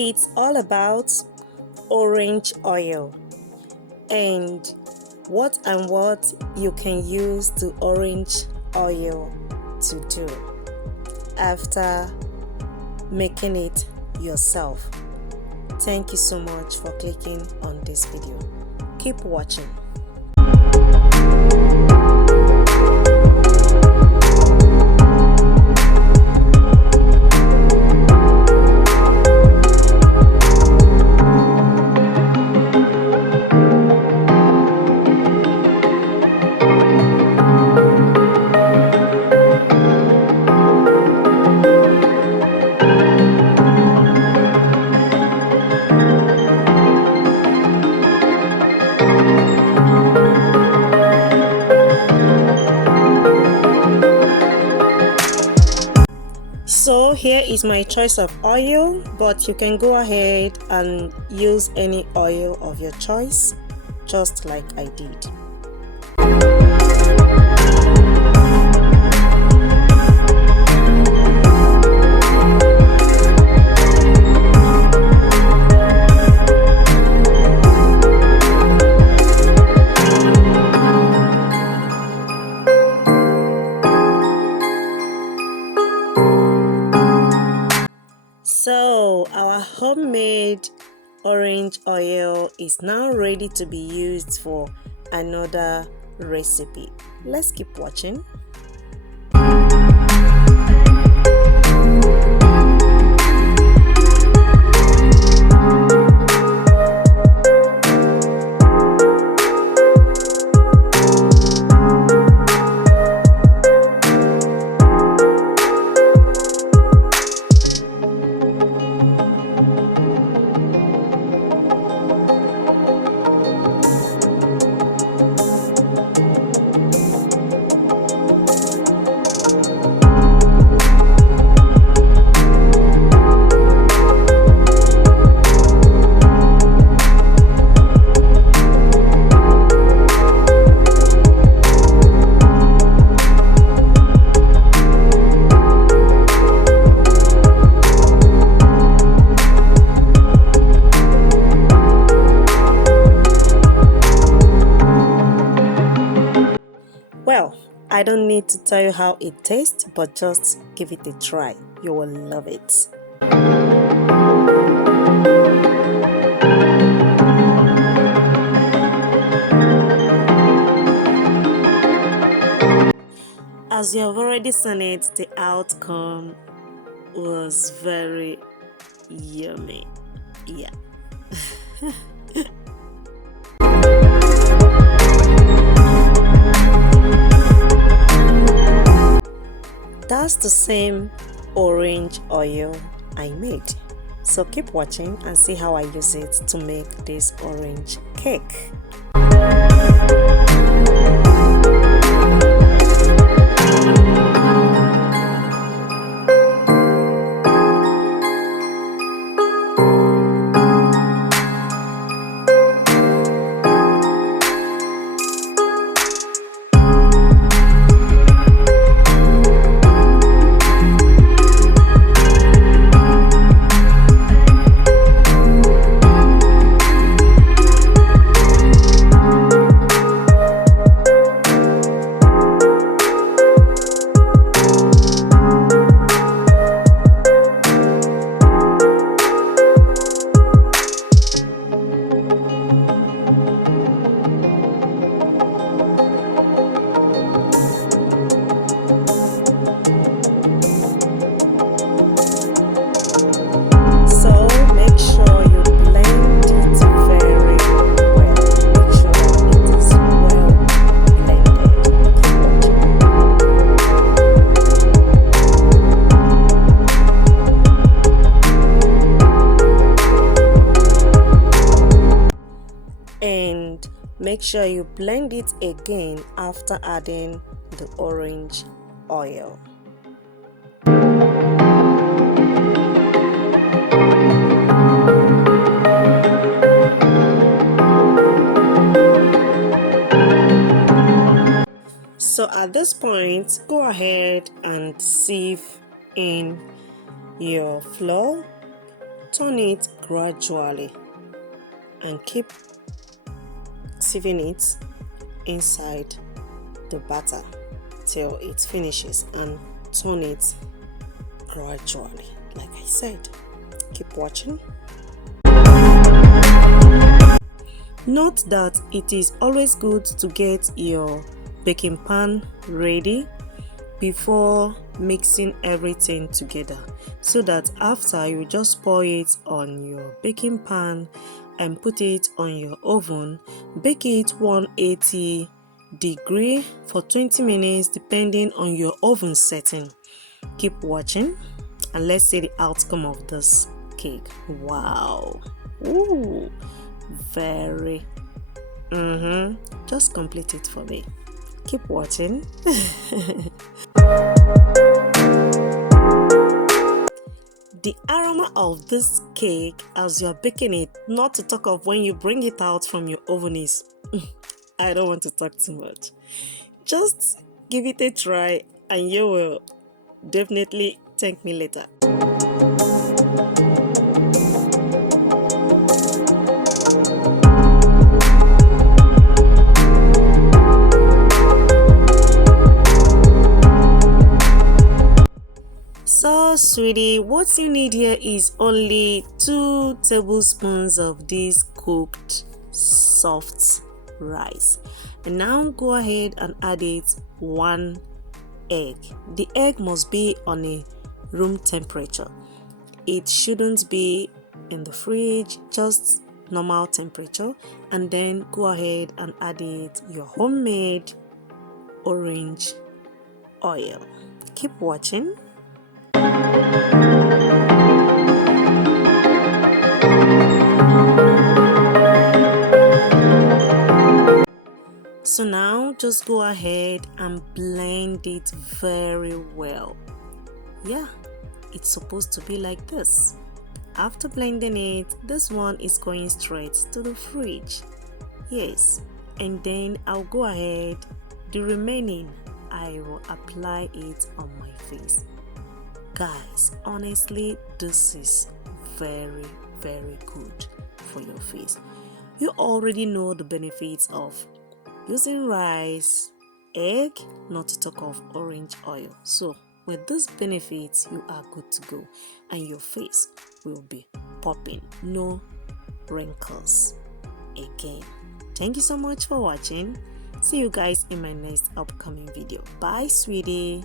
It's all about orange oil and what you can use the orange oil to do after making it yourself. Thank you so much for clicking on this video. Keep watching. So here is my choice of oil, but you can go ahead and use any oil of your choice, just like I did. So our homemade orange oil is now ready to be used for another recipe. Let's keep watching. Well, I don't need to tell you how it tastes, but just give it a try. You will love it. As you have already seen it, the outcome was very yummy. Yeah. That's the same orange oil I made. So keep watching and see how I use it to make this orange cake. And make sure you blend it again after adding the orange oil. So at this point, go ahead and sieve in your flour turn it gradually and keep sieving it inside the batter till it finishes, and turn it gradually. Like I said, keep watching. Note that it is always good to get your baking pan ready before mixing everything together, so that after you just pour it on your baking pan and put it on your oven. Bake it 180 degree for 20 minutes depending on your oven setting. Keep watching and let's see the outcome of this cake. Wow. Ooh, very just complete it for me. Keep watching. The aroma of this cake as you're baking it, not to talk of when you bring it out from your oven, is I don't want to talk too much. Just give it a try and you will definitely thank me later. So sweetie, what you need here is only 2 tablespoons of this cooked soft rice. And now go ahead and add it 1 egg. The egg must be on a room temperature. It shouldn't be in the fridge, just normal temperature. And then go ahead and add it your homemade orange oil. Keep watching. So now just go ahead and blend it very well. Yeah, it's supposed to be like this. After blending it, this one is going straight to the fridge. Yes, and then I'll go ahead, the remaining I will apply it on my face. Guys, honestly, this is very good for your face. You already know the benefits of using rice, egg, not to talk of orange oil. So with these benefits, you are good to go and your face will be popping. No wrinkles again. Thank you so much for watching. See you guys in my next upcoming video. Bye, sweetie.